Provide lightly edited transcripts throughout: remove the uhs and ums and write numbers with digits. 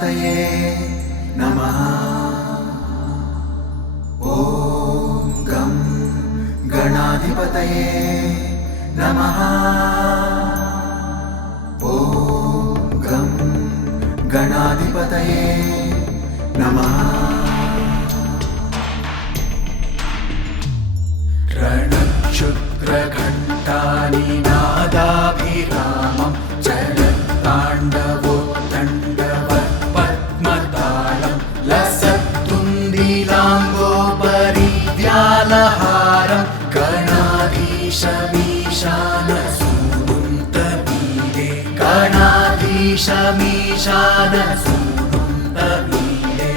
गणपतये नमः। ॐ गं गणाधिपतये नमः। ॐ गं गणाधिपतये नमः। रणक्षुद्रघण्टानिनादाभिरामं चलत्ताण्डवोत्तण्डवत्पद्मतालं लसत्तुन्दिलाङ्गोपरिव्यालहारं गणाधीशमीशानसूनुन्तमीडे गणाधीशमीशानसूनुन्तमीडे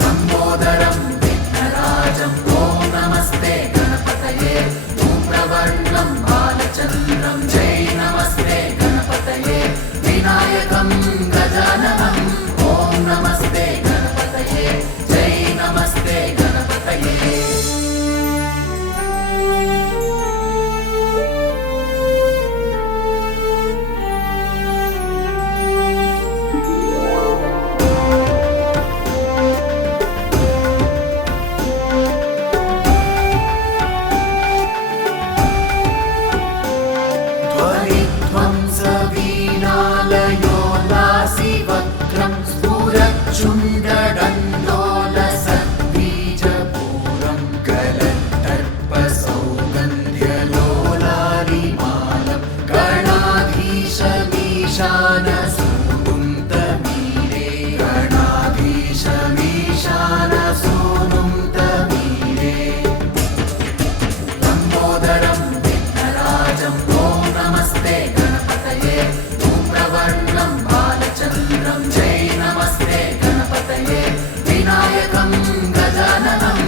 लम्बोदरं विघ्नराजं ॐ नमस्ते गणपतये धूम्रवर्णं बालचन्द्रं जय नमस्ते गणपतये विनायकं गजाननं ॐ नमस्ते गणपतये जय नमस्ते गणपतये। ध्वंसवीणालयोल्लासिवक्त्रं स्फुरच्चुण्डदण्डोलसद्बीजपूरं गलत्तर्पसौगन्ध्यलोलालिमालं गणाधीशमीशानसूनुन्तमीडे गणाधीशमीशानसूनुन्तमीडे लम्बोदरं विघ्नराजं ॐ नमस्ते गणपतये धूम्रवर्णं बालचन्द्रं जय नमस्ते गणपतये विनायकं गजाननं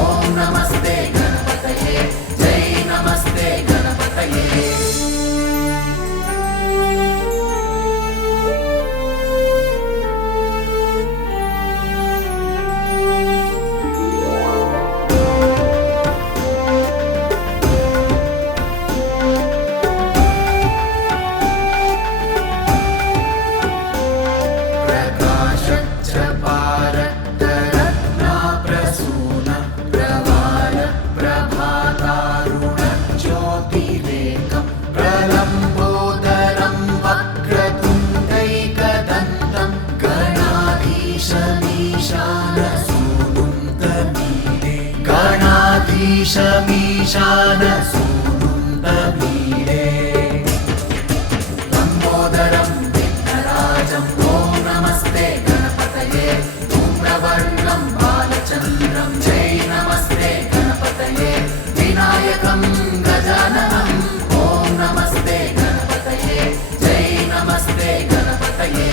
ॐ नमस्ते गणपतये जय नमस्ते गणपतये। प्रकाशच्चपारक्तरत्नाप्रसून प्रवाल प्रभातारुणज्योतिरेकं प्रलम्बोदरं वक्रतुण्डैकदन्तं गणाधीशमीशानसूनुन्तमीडे गणाधीशमीशानसूनुन्तमीडे लम्बोदरं विघ्नराजं ॐ नमस्ते गणपतये धूम्रवर्णं बालचन्द्रं जय नमस्ते गणपतये विनायकं गजाननं ॐ नमस्ते गणपतये जय नमस्ते गणपतये।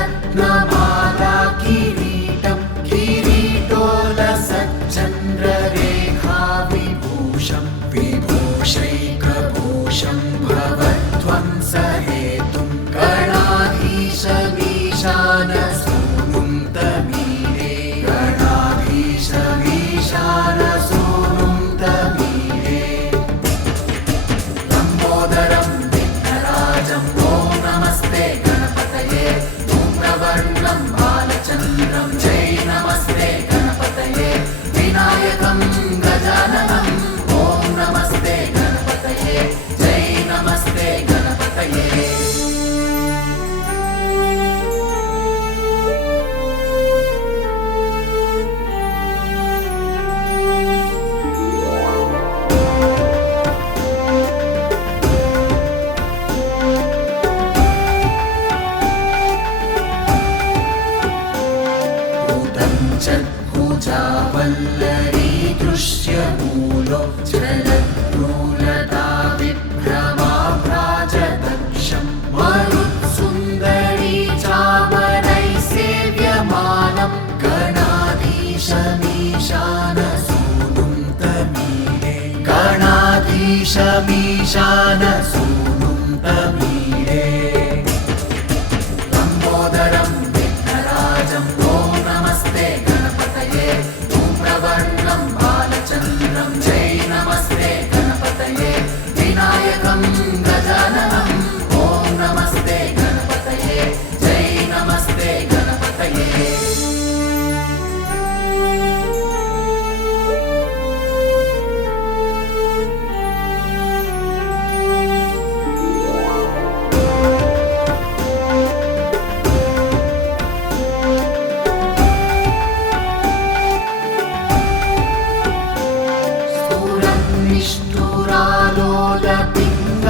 विचित्रस्फुरद्रत्नमाला किरीटं किरीटोलसच्चन्द्ररेखाविभूषं विभूषैकभूषं भवध्वंसहेतुं गणाधीशमीशानसूनुन्तमीडे गणाधीशमीशानसूनुन्तमीडे लम्बोदरं विघ्नराजं ॐ नमस्ते गणपतये धूम्रवर्णं बालचन्द्रं जय नमस्ते गणपतये विनायकं गजाननं ॐ नमस्ते गणपतये जय नमस्ते गणपतये। भुजावल्लरी दृश्यमूलो जलद्रूलता विभ्रमाभ्राजदक्षं मरुत्सुन्दरी चामरैः सेव्यमानं गणाधीशमीशानसूनुन्तमीडे गणा गणाधीशमीशानसूनुं तमीडे लम्बोदरं विघ्नराजं ॐ नमस्ते गणपतये धूम्रवर्णं बालचन्द्रं जय नमस्ते गणपतये विनायकं गजाननं ॐ नमस्ते गणपतये जय नमस्ते गणपतये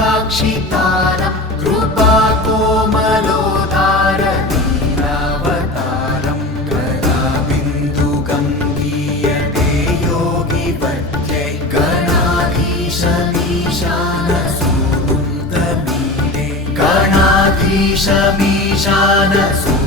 निष्ठुरालोलपिङ्गाक्षितारं कृपाकोमलोदारनीलावतारं गदाबिन्दुगङ्गीयते योगिवद्यै गणाधीशमीशानसूनुं तमीडे गणाधीशमीशानसूनुं